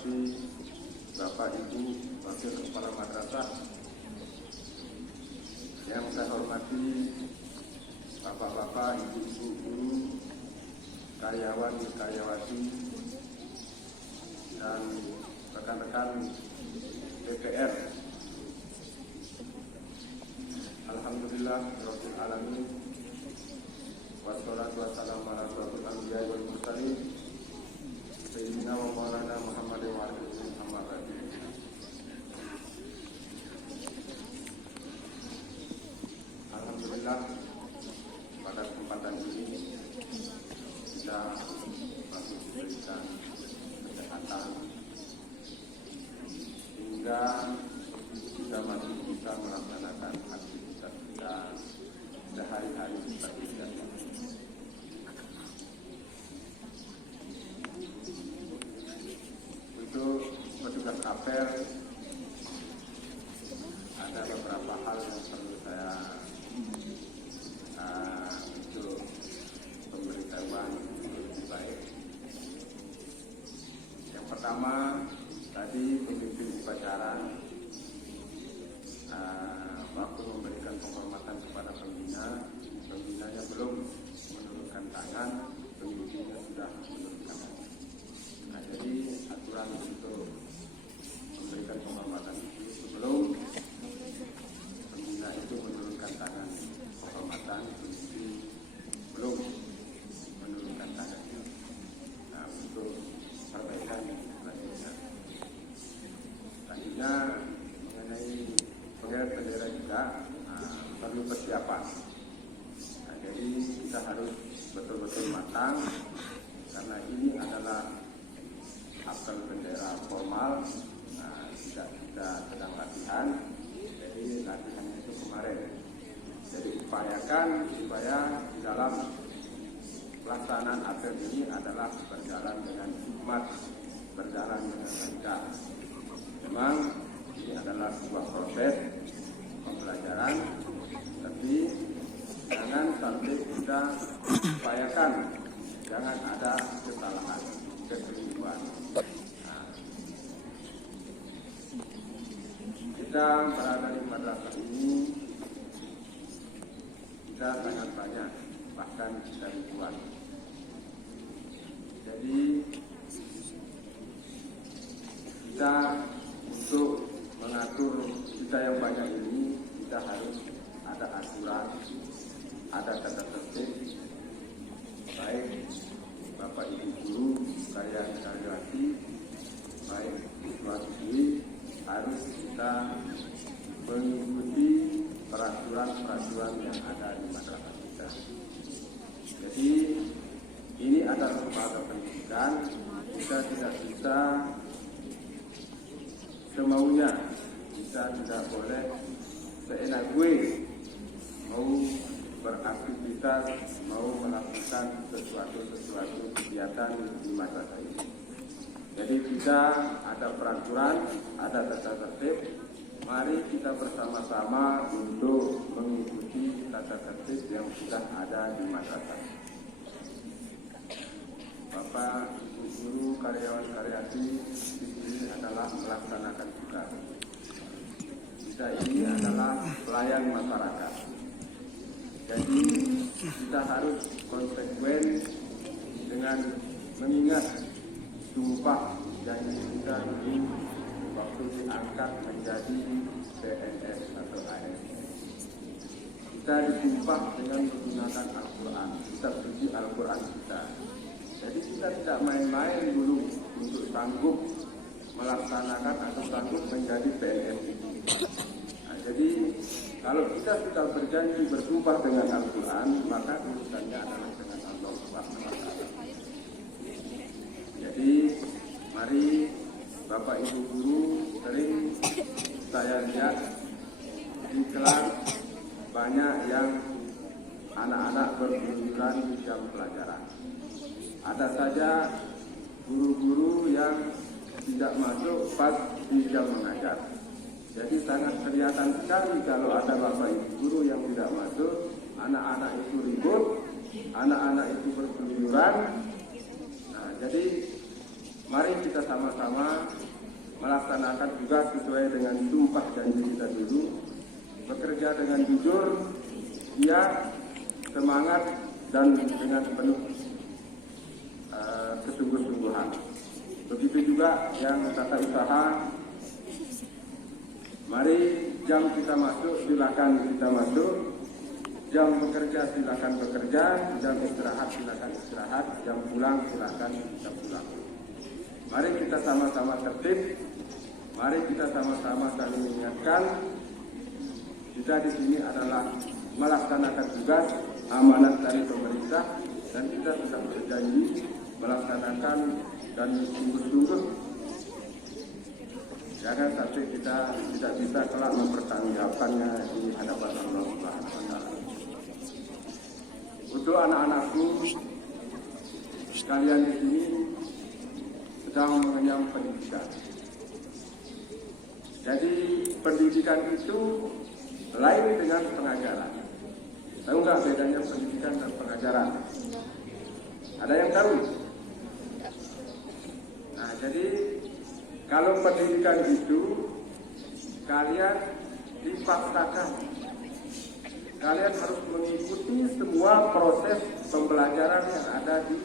hormati Bapak Ibu Wakil Kepala Madrasah, yang saya hormati Bapak-bapak, Ibu-ibu guru, karyawan, karyawati, dan rekan-rekan DPR. Alhamdulillah Rabbil Alamin, wassalatu wassalamu ala asyrofil anbiya'i wal mursalin, sayyidina wa maulana Muhammadin wa alihi amma ba'du. Alhamdulillah, pada kesempatan ini kita masih diberikan kesehatan hingga kita masih bisa melaksanakan aktivitas kita sehari-hari seperti biasa. Untuk petugas apel, ada beberapa hal yang perlu saya untuk pemberitahuan lebih baik. Yang pertama, tadi pemimpin upacara waktu memberikan penghormatan kepada pembinanya belum menurunkan tangan, pemimpinnya sudah menurunkan tangan. Nah, jadi aturan untuk memberikan penghormatan itu sebelum pembina itu menurunkan tangan penghormatan, pemimpin belum menurunkan tangan. Nah, untuk perbaikan selanjutnya. Selanjutnya mengenai pengibaran bendera juga perlu persiapan. Nah, jadi kita harus betul-betul matang karena ini adalah apel bendera formal. Nah, tidak kita sedang latihan, jadi latihannya itu kemarin. Jadi upayakan supaya di dalam pelaksanaan apel ini adalah berjalan dengan hikmat, berjalan dengan lancar. Memang ini adalah sebuah proses pembelajaran, tapi jangan sampai kita upayakan jangan ada kesalahan, kekeliruan. Nah, kita berada di madrasah ini, kita sangat banyak, bahkan kita ribuan. Jadi kita untuk mengatur kita yang banyak ini, kita harus ada aturan, ada tata tertib, baik Bapak Ibu guru, karyawati, baik siswa-siswi, harus kita mengikuti peraturan-peraturan yang ada di masyarakat kita. Jadi ini adalah lembaga pendidikan, kita tidak bisa semaunya, kita tidak boleh seenak gue mau beraktivitas, mau melakukan sesuatu kegiatan di masyarakat ini. Jadi kita ada peraturan, ada tata tertib. Mari kita bersama-sama untuk mengikuti tata tertib yang sudah ada di masyarakat. Bapak, Ibu guru, karyawan karyawati ini adalah melaksanakan tugas. Kita ini adalah pelayan masyarakat. Jadi kita harus konsekuen dengan mengingat sumpah janji kita dulu waktu diangkat menjadi PNS atau ASN. Kita disumpah dengan menggunakan Al-Quran, kita puji Al-Quran kita. Jadi kita tidak main-main dulu untuk sanggup melaksanakan atau sanggup menjadi PNS ini. Nah, jadi kalau kita sudah berjanji bersumpah dengan Al-Quran, maka urusannya adalah dengan Allah Subhanahu wa Ta'ala. Jadi mari Bapak Ibu guru, sering saya lihat di kelas banyak yang anak-anak berkeluyuran di jam pelajaran. Ada saja guru-guru yang tidak masuk pas di jam mengajar. Jadi sangat kelihatan sekali kalau ada Bapak Ibu guru yang tidak masuk, anak-anak itu ribut, anak-anak itu berkeluyuran. Nah, jadi mari kita sama-sama melaksanakan tugas sesuai dengan sumpah janji kita dulu, bekerja dengan jujur, giat, semangat, dan dengan penuh kesungguh-sungguhan. Begitu juga yang tata usaha, mari jam kita masuk, silakan kita masuk, jam bekerja silakan bekerja, jam istirahat silakan istirahat, jam pulang silakan kita pulang. Mari kita sama-sama tertib, mari kita sama-sama saling mengingatkan. Kita di sini adalah melaksanakan tugas amanat dari pemerintah dan kita sudah berjanji melaksanakan dan sungguh-sungguh. Jangan sampai kita tidak bisa kelak mempertanggungjawabkannya di hadapan Allah Subhanahu wa Ta'ala. Untuk anak-anakku sekalian di sini sedang mengenyam pendidikan. Jadi pendidikan itu lain dengan pengajaran. Tahu nggak bedanya pendidikan dan pengajaran? Ada yang tahu? Nah, jadi kalau pendidikan itu kalian dipaksakan, kalian harus mengikuti semua proses pembelajaran yang ada di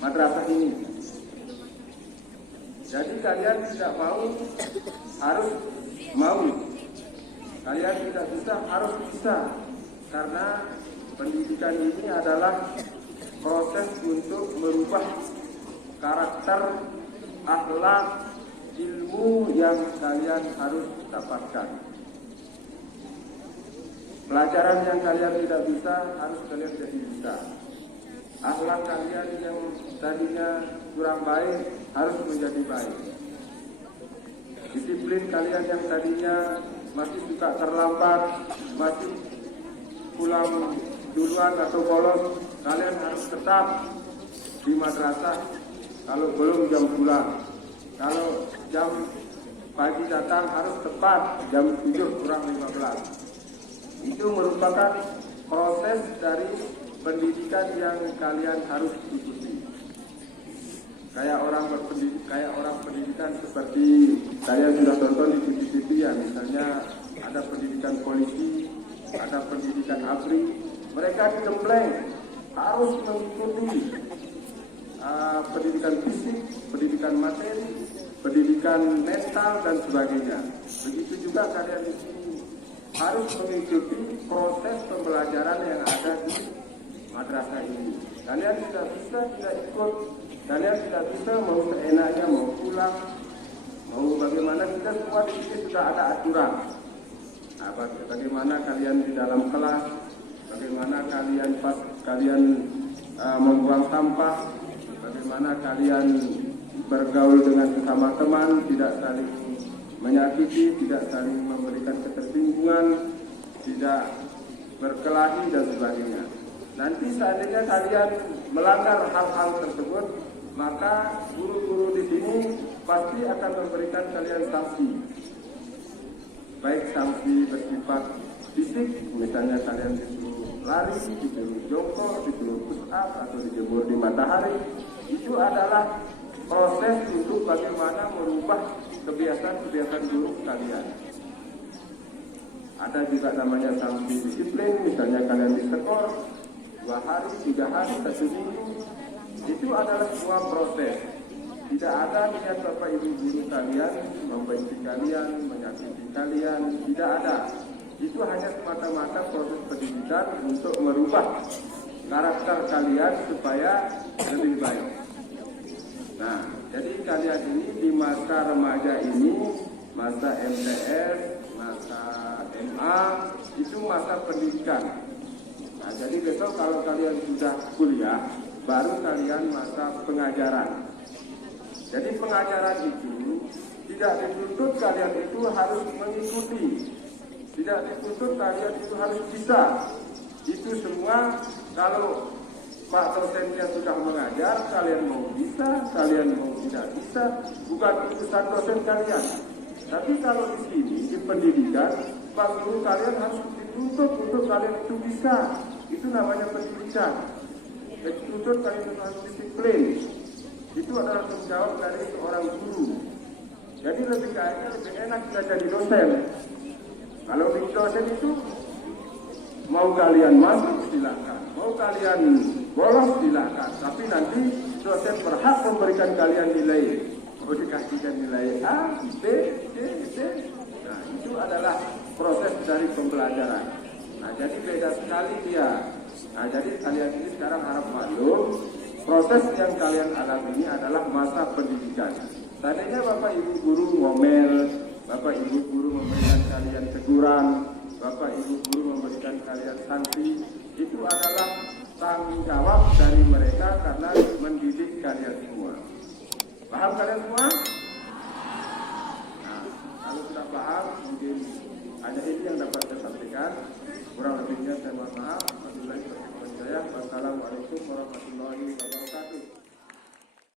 madrasah ini. Jadi kalian tidak harus mau. Kalian tidak bisa, harus bisa. Karena pendidikan ini adalah proses untuk merubah karakter, akhlak, ilmu yang kalian harus dapatkan. Pelajaran yang kalian tidak bisa, harus kalian jadi bisa. Akhlak kalian yang tadinya kurang baik, harus menjadi baik. Disiplin kalian yang tadinya masih suka terlambat, masih pulang duluan atau bolos, kalian harus tetap di madrasah. Kalau belum jam pulang, kalau jam pagi datang harus tepat jam 7:15. Itu merupakan proses dari pendidikan yang kalian harus ikuti. Kayak orang pendidikan seperti saya sudah tonton di TV ya, misalnya ada pendidikan polisi, ada pendidikan ABRI, mereka digembleng harus mengikuti pendidikan fisik, pendidikan materi, pendidikan mental dan sebagainya. Begitu juga kalian di sini harus mengikuti proses pembelajaran yang ada di madrasah ini. Kalian tidak bisa tidak ikut, kalian tidak bisa mau seenaknya mau pulang, mau bagaimana, kita semua di sini sudah ada aturan. Nah, bagaimana kalian di dalam kelas, bagaimana kalian pas kalian membuang sampah, bagaimana kalian bergaul dengan sesama teman, tidak saling menyakiti, tidak saling memberikan ketersinggungan, tidak berkelahi dan sebagainya. Nanti seandainya kalian melanggar hal-hal tersebut, maka guru-guru di sini pasti akan memberikan kalian sanksi. Baik sanksi bersifat fisik, misalnya kalian disuruh lari, disuruh jongkok, disuruh push up, atau dijemur di matahari. Itu adalah proses untuk bagaimana merubah kebiasaan-kebiasaan buruk kalian. Ada juga namanya sanksi disiplin, misalnya kalian disekor 2 hari, 3 hari, 1 minggu. Itu adalah sebuah proses. Tidak ada niat Bapak Ibu guru kalian membenci kalian, menyakiti kalian, tidak ada. Itu hanya semata-mata proses pendidikan untuk merubah karakter kalian supaya lebih baik. Nah, jadi kalian ini di masa remaja ini, masa MTS, masa MA, itu masa pendidikan. Nah, jadi besok kalau kalian sudah kuliah, baru kalian masa pengajaran. Jadi pengajaran itu tidak dituntut kalian itu harus mengikuti, tidak dituntut kalian itu harus bisa. Itu semua kalau Pak dosennya sudah mengajar, kalian mau bisa, kalian mau tidak bisa, bukan urusan dosen kalian. Tapi kalau di sini di pendidikan, Pak guru kalian harus dituntut untuk kalian itu bisa. Itu namanya pendidikan. Dituntut kalian harus disiplin. Itu adalah tanggung jawab dari seorang guru. Jadi lebih enak kita jadi dosen. Kalau di dosen itu mau kalian masuk silakan, mau kalian bolos silakan, tapi nanti dosen berhak memberikan kalian nilai. Mau dikasihkan nilai A, B, C, C. Nah, itu adalah proses dari pembelajaran. Nah, jadi beda sekali dia. Nah, jadi kalian ini sekarang harap maklum, proses yang kalian alami ini adalah masa pendidikan. Tadinya Bapak Ibu guru ngomel, Bapak Ibu guru memberikan kalian teguran, Bapak Ibu guru memberikan kalian sanksi, itu adalah tanggung jawab dari mereka karena mendidik kalian semua. Paham kalian semua? Nah, kalau sudah paham, mungkin hanya ini yang dapat saya sampaikan. Kurang lebihnya saya mohon maaf. Wassalamualaikum warahmatullahi wabarakatuh.